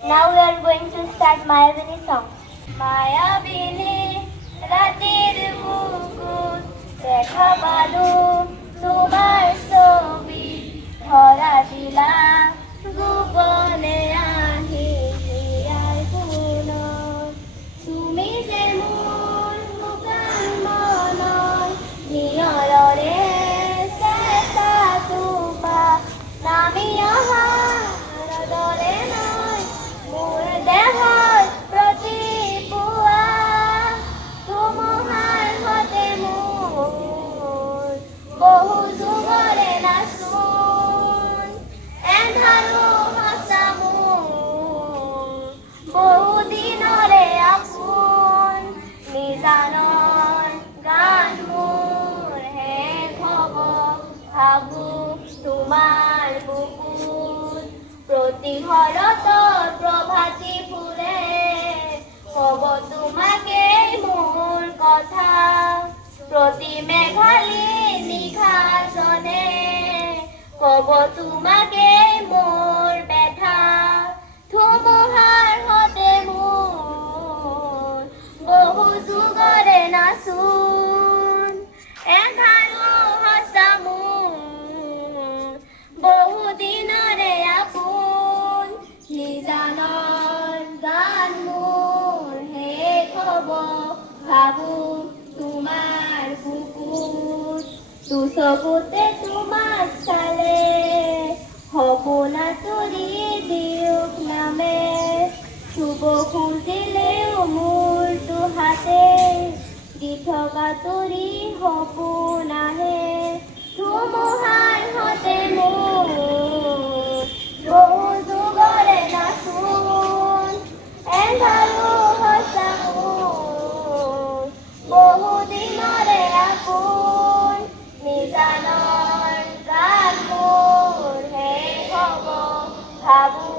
Now we are going to start Mayavini song. মায়াবিনী রাতের বুকুট দেখা বালু তোমার ছবি ধরা দিলা গোপনে আহি হিয়ার গুণ তুমি যে মোৰ মুকান মনৰ নিয়ৰৰে চেতা তোপা নামি অহাৰ দৰে নয় মোৰ দেহৰ প্ৰতি পুৱা তুমহাৰ হতে মোৰ বহু যুগৰে নাচোন এন্ধাৰো সঁচা মোৰ বহু দিনৰে আপোন নিজানৰ গান মোৰ শেষ হ'ব ভাবো তোমাৰ বুকুত প্ৰতি ঘৰত প্ৰভাতী ফুলে ক'ব তোমাকেই মোৰ কথা প্ৰতি মেঘালী নিশাজনে ক'ব তোমাকেই মোৰ ব্যথা ধুমুহাৰ হতে মোৰ বহু যুগৰে নাচোন এন্ধাৰো সঁচা মোৰ বহু দিনৰে আপোন নিজানৰ গান মোৰ শেষ হ'ব ভাবো তোমাৰ বুকুত দুচকুতে তোমাক চালে সপোনাতুৰি দিয়ক নামে চুব খুজিলেও মোৰ দুহাতে দি থকা তুৰি সপোন আহে ধুমুহাৰ হতে মোৰ বহু যুগৰে নাচোন এন্ধাৰো সঁচা মোৰ বহু দিনৰে আপোন নিজানৰ গান মোৰ শেষ হ'ব ভাবো